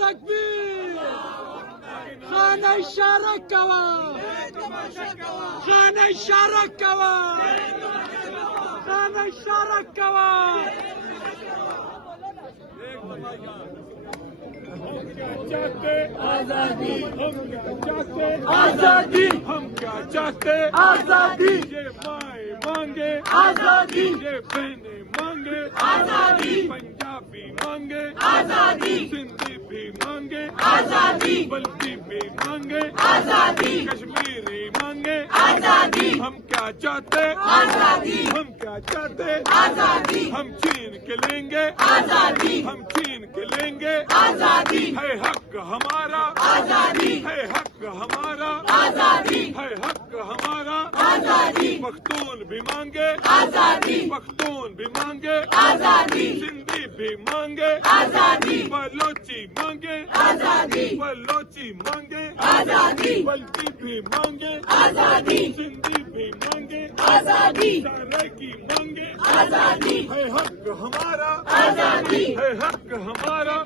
تکبیر خانه شرکوا خانه شرکوا خانه شرکوا چاہتے آزادی ہم کیا چاہتے آزادی ہم کیا چاہتے آزادی یہ مائیں مانگے آزادی یہ بہنیں مانگے آزادی پنجابی مانگے آزادی سندھی بھی مانگے آزادی بلٹی بھی مانگے آزادی کشمیری مانگے آزادی ہم کیا چاہتے آزادی ہم کیا چاہتے آزادی ہم چھین کے لیں گے آزادی ہم چھین کے لیں گے آزادی ہے حق ہمارا آزادی ہے حق ہمارا آزادی ہے حق ہمارا آزادی پختون بھی مانگے آزادی پختون بھی مانگے آزادی سندھی بھی مانگے آزادی بلوچی مانگے آزادی بلوچی مانگے آزادی بلٹی بھی مانگے آزادی سندھی بھی مانگے آزادی سرائکی مانگے آزادی ہے حق ہمارا آزادی ہے حق ہمارا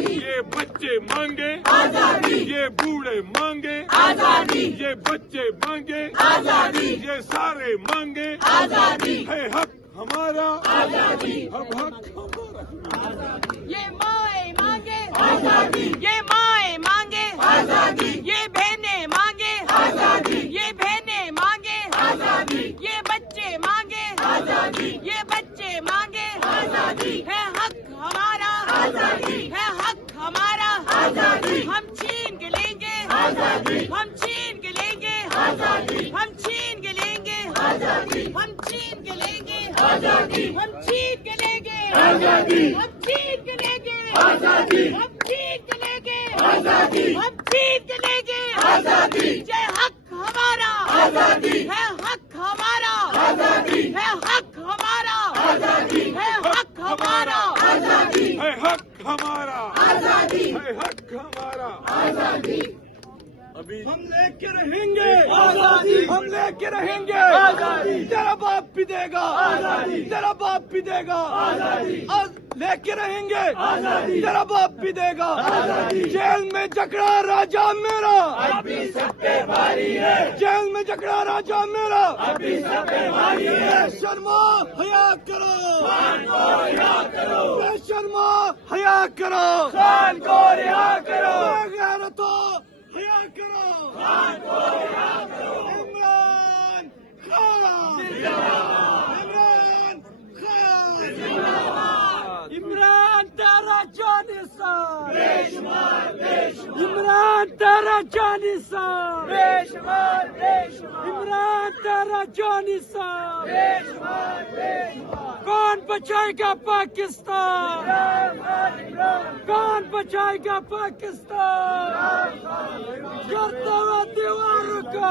یہ بچے مانگے آزادی یہ بوڑھے مانگے آزادی یہ بچے مانگے آزادی یہ سارے مانگے آزادی ہے حق ہمارا آزادی ہم حق ہمارا یہ مائیں مانگے آزادی یہ مائیں مانگے آزادی یہ بہنیں مانگے آزادی یہ بہنیں مانگے آزادی یہ بچے مانگے آزادی یہ بچے مانگے آزادی ہے حق ہمارا آزادی ہے حق ہمارا آزادی ہم چھین کے لیں گے آزادی ہم چھین کے لیں گے آزادی ہم چھین کے لیں گے آزادی ہم چھین کے لیں گے آزادی ہم چھین کے لیں گے آزادی ہم چھین کے لیں گے آزادی ہم چھین کے لیں گے آزادی ہم چھین کے لیں گے آزادی یہ حق ہمارا آزادی ہے حق ہمارا آزادی ہے حق ہمارا آزادی ہے حق ہمارا آزادی ہے حق ہمارا آزادی ہے حق ہمارا آزادی ابھی ہم لے کے رہیں گے آزادی ہم لے کے رہیں گے آزادی تیرا باپ بھی دے گا آزادی تیرا باپ بھی دے گا آزادی لے کے رہیں گے آزادی تیرا باپ بھی دے گا آزادی جیل میں جکڑا راجا میرا ابھی سب پہ بھاری ہے جیل میں جکڑا راجا میرا ابھی سب پہ بھاری ہے شرما حیا کرو خان کو رہا کرو شرما حیا کرو خان کو رہا کرو غیرتو حیا کرو خان کو رہا کرو عمران خان زندہ باد عمران خان زندہ باد عمران تیرا جانسار بے شمار بے شمار عمران تیرا جانسار بے شمار بے شمار عمران تیرا جانسار بے شمار بے شمار کون بچائے گا پاکستان کون بچائے گا پاکستان کرتا ہوا دیواروں کو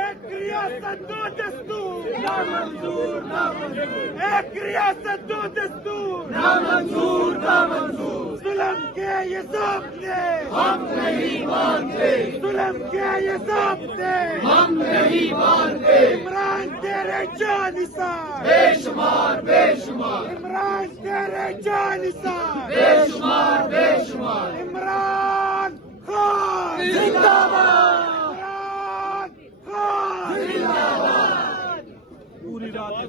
ایک ریاست دو دستور نامنظور نامنظور ایک ریاست دو دستور نامنظور نامنظور ظلم کے یہ ضابطے ہم نہیں مانتے ظلم کے یہ ضابطے ہم نہیں مانتے عمران تیرے جانسار بے شمار بے شمار عمران تیرے جانسار بے شمار بے شمار عمران خان زندہ باد عمران خان زندہ باد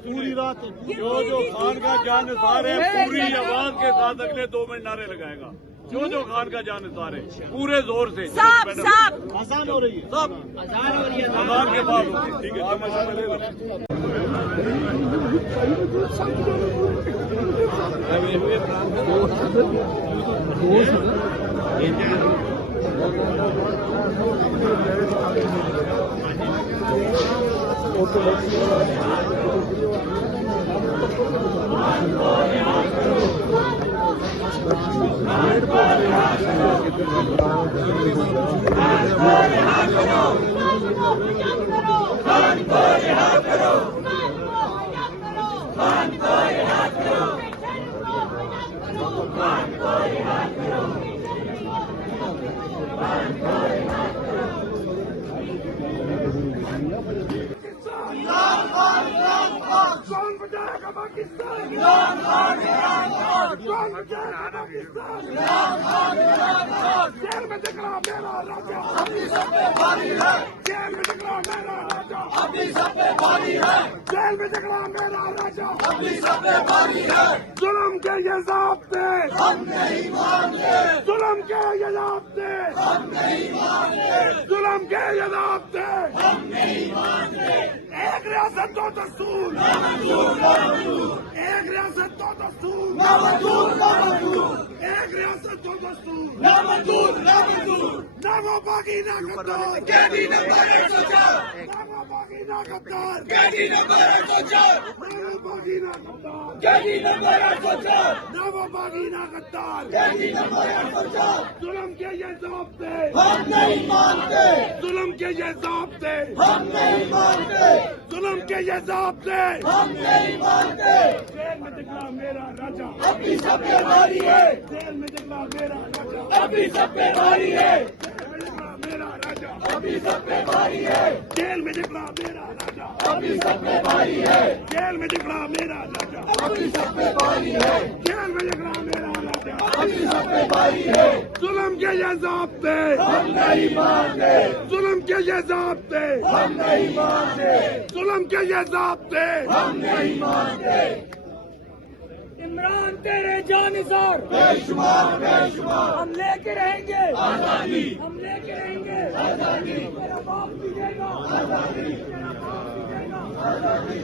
پوری رات جو خان کا جانثار ہے پوری آواز کے ساتھ اگلے 2 منٹ نعرے لگائے گا جو خان کا جانثار ہے پورے زور سے آسان ہو رہی ہے سب اذان کے بعد ہوگی ٹھیک ہے کون بچائے گا پاکستان عمران خان کون بچائے گا پاکستان عمران خان جیل میں نکلا میرا راجا اپنی سب پہ بھاری ہے جیل میں نکلا میرا راجا اپنی سب پہ بھاری ہے جیل میں نکلا میرا راجا اپنی سب پہ بھاری ہے ظلم کے یہ ضابطے ہم نہیں مانتے ظلم کے یہ ضابطے ہم نہیں مانتے ظلم کے یہ ضابطے ہم نہیں مانتے ایک ریاست دو دستور ایک ریاست دو دستور ایک ریاست دو دستور نہ وہ باغی نہ غدار قیدی نمبر 104 نہ وہ باغی نہ غدار قیدی نمبر 104 نہ وہ باغی نہ غدار قیدی نمبر 104 نہ وہ باغی نہ غدار قیدی نمبر 104 ظلم کے یہ ضابطے ہم نہیں مانتے ظلم کے یہ ضابطے ہم نہیں مانتے ظلم کے یہ ضابطے ہم نہیں مانتے جیل میں نکلا میرا راجا اپنی سب پہ بھاری ہے جیل میں نکلا میرا راجا اپنی سب پہ بھاری ہے میرا راجا اپنی سب پہ بھاری ہے جیل میں نکلا میرا راجا اپنی سب پہ بھاری ہے جیل میں نکلا میرا راجا اپنی سب پہ بھاری ہے جیل میں نکلا میرا راجا اپنی سب پہ بھاری ہے ظلم کے یہ ضابطے ہم نہیں مانتے ظلم کے یہ ضابطے ہم نہیں مانتے ظلم کے یہ ضابطے ہم نہیں مانتے عمران تیرے جانثار بے شمار ہم لے کے رہیں گے آزادی ہم لے کے رہیں گے آزادی تیرا باپ بھی دے گا آزادی تیرا باپ بھی دے گا آزادی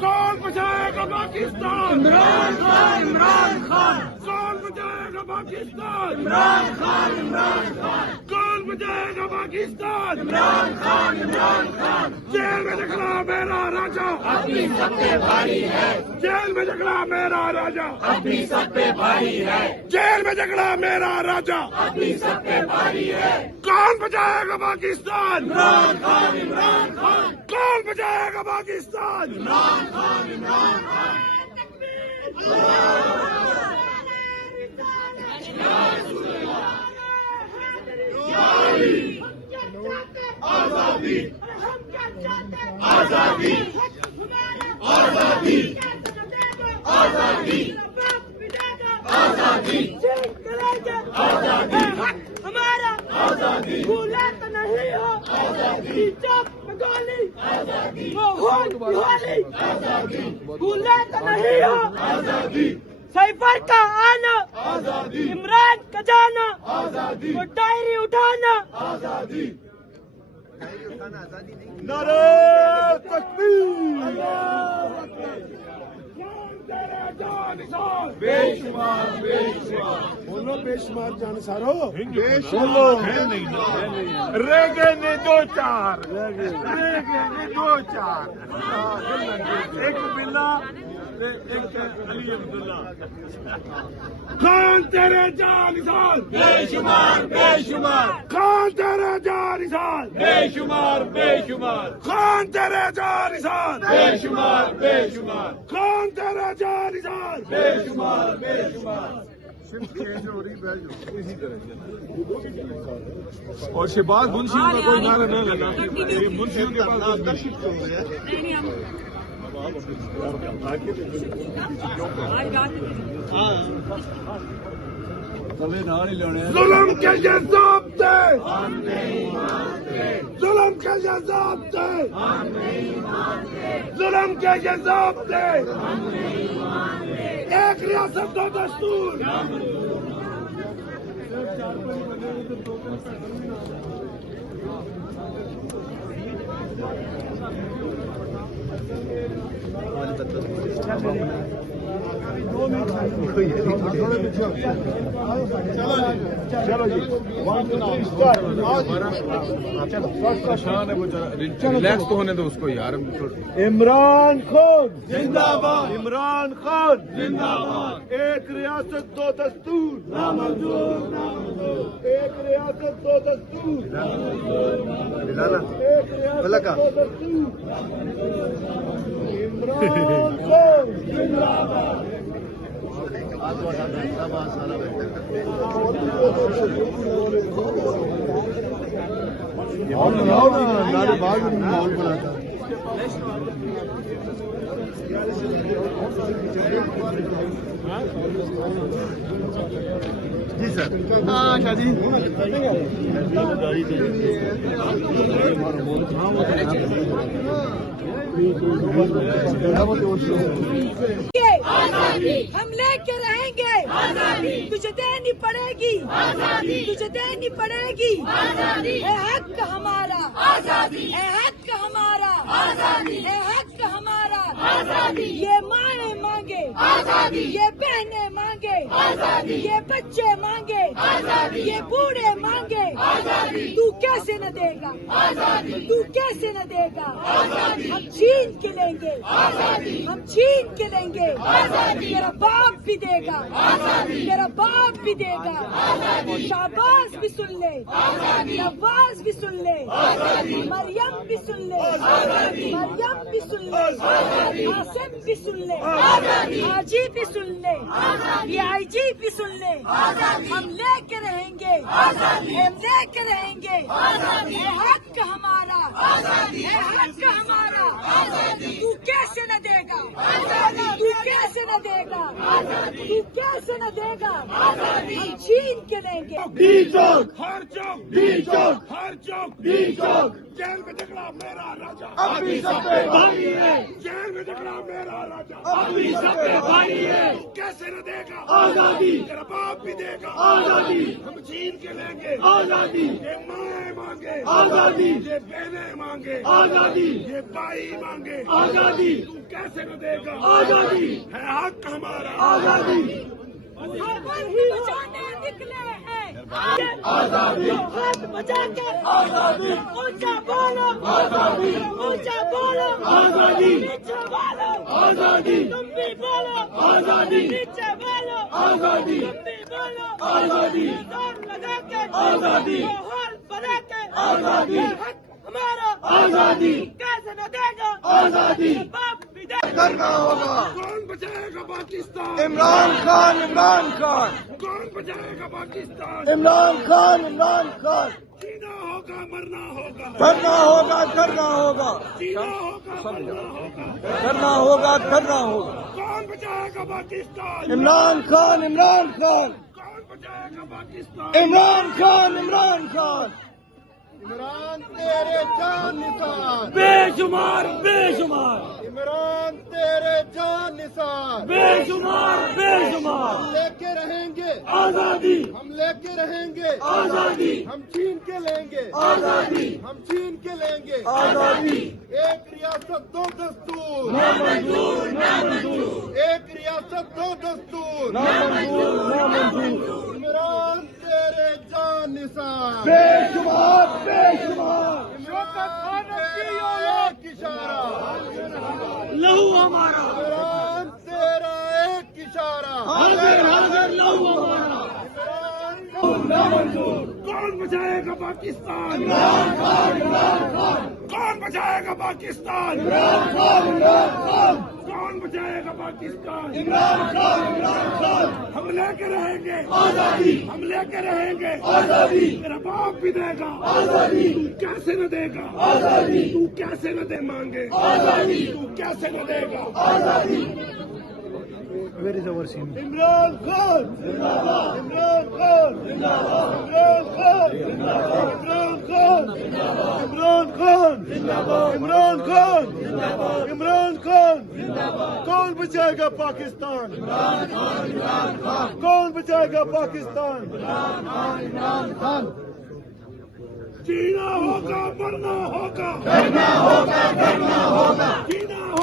کون بچائے گا پاکستان عمران خان کون بچائے گا پاکستان عمران خان کون بچائے گا پاکستان عمران خان جیل میں نکلا میرا راجا اپنی سب پہ بھاری ہے جیل میں نکلا میرا راجا اپنی سب پہ بھاری ہے جیل میں نکلا میرا راجا اپنی سب پہ بھاری ہے کون بچائے گا پاکستان عمران خان کون بچائے گا پاکستان عمران خان آزادی آزادی آزادی آزادی آزادی ہمارا آزادی بھولا تو نہیں ہو آزادی چوک گولی آزادی بھولا تو نہیں ہو آزادی سیفر کا آنا آزادی عمران کا جانا آزادی وہ ڈائری اٹھانا آزادی نعرہ تکبیر بے شمار بولو بے شمار جانسارو بولو رہ گئے نے دو چار ایک بلا ایک علی عبداللہ خان تیرے جانسار بے شمار خان تیرے جانسار بے شمار خان تیرے جانسار بے شمار خان تیرے جانسار بے شمار اور شہباز منشیوں کا کوئی نعرہ نہ لگا منشیوں کے پاس ظلم کے یہ ضابطے ظلم کے یہ ضابطے ظلم کے یہ ضابطے ایک ریاست دو دستور ریلیکس تو ہونے دو اس کو یار. عمران خان زندہ باد. عمران خان زندہ باد. ایک ریاست دو دستور نامنظور. ایک ریاست دو دستور. ایک ریاست دو دستور. عمران خان زندہ باد. جی سر. ہاں شادی ہم لے کے رہیں گے. تجھے دینی پڑے گی. تجھے دینی پڑے گی. اے حق ہمارا. اے حق ہمارا. اے حق ہمارا. یہ مائیں مانگے. یہ بہنیں مانگے. یہ بچے مانگے. یہ بوڑھے مانگے. تو کیسے نہ دے گا. تو کیسے نہ دے گا. ہم چھین کے لیں گے. ہم چھین کے لیں گے. تیرا باپ بھی دے گا. تیرا باپ بھی دے گا. شہباز بھی سن لے. نواز بھی سن لے. مریم بھی سن لے. مریم بھی سن لے. قاسم بھی سن لے. حاجی بھی سن لے. یہ آئی جی بھی سن لے. ہم لے کے رہیں گے. ہم لے کے رہیں گے. یہ حق ہمارا. یہ حق ہمارا. تو کیسے نہ دے گا. تو کیسے نہ دے گا. تو کیسے نہ دے گا. ہم چھین کے لیں گے. ڈی چوک ہر چوک. ڈی چوک ہر چوک. ڈی چوک. جیل میں جھگڑا میرا راجا اب بھی سب پہ بھاری ہے. جیل میں جھگڑا میرا راجا اب بھی سب پہ بھاری ہے. کیسے نہ دے گا آزادی. تیرا باپ بھی دے گا آزادی. ہم چھین کے لیں گے آزادی. یہ مائیں مانگے آزادی. یہ بہنیں مانگے آزادی. یہ بھائی مانگے آزادی. تو کیسے نہ دے گا آزادی. ہے حق ہمارا آزادی. بچانے نکلے ہیں. آزادی. ہاتھ بچا کے آزادی. اونچا بولو. آزادی. اونچا بولو. آزادی. نیچے بولو. آزادی. تم بھی بولو. آزادی. نیچے بولو. آزادی. تم بھی بولو. آزادی. زور لگا کے آزادی. ماحول بنا کے آزادی. یہ حق ہمارا آزادی. کیسے نہ دے گا. آزادی. باپ بھی دے گا. کرنا ہوگا. کون بچائے گا پاکستان. عمران خان. عمران خان. کون بچائے گا پاکستان. عمران خان. عمران خان. جینا ہوگا مرنا ہوگا. کرنا ہوگا. کرنا ہوگا. جینا ہوگا مرنا ہوگا. کرنا ہوگا. کرنا ہوگا. کون بچائے گا پاکستان. عمران خان. عمران خان. کون بچائے گا پاکستان. عمران خان. عمران خان. عمران تیرے جان نثار. بے شمار. بے شمار. عمران تیرے جان نثار. بے شمار. بے شمار. ہم لے کے رہیں گے آزادی. ہم لے کے رہیں گے آزادی. ہم چھین کے لیں گے آزادی. ہم چھین کے لیں گے آزادی. ایک ریاست دو دستور نامنظور. نامنظور. ایک ریاست دو دستور نامنظور. نامنظور. عمران تیرے جان نثار. بے شمار. بے شمار. ایک اشارہ. لہو ہمارا. عمران تیرا ایک اشارہ. حاضر. حاضر. لہو ہمارا. کون بچائے گا پاکستان. عمران خان. عمران خان. کون بچائے گا پاکستان. عمران خان. عمران خان. کون بچائے گا پاکستان. عمران خان. عمران خان. ہم لے کے رہیں گے آزادی. ہم لے کے رہیں گے آزادی. تیرا باپ بھی دے گا آزادی. تو کیسے نہ دے گا آزادی. تو کیسے نہ دے مانگے آزادی. تو کیسے نہ دے گا آزادی. عمران خان. عمران خان. عمران خان. عمران خان. عمران خان. عمران خان. عمران خان. کون بچائے گا پاکستان. کون بچائے گا پاکستان. عمران خان. جینا ہوگا مرنا ہوگا. کرنا ہوگا. کرنا ہوگا.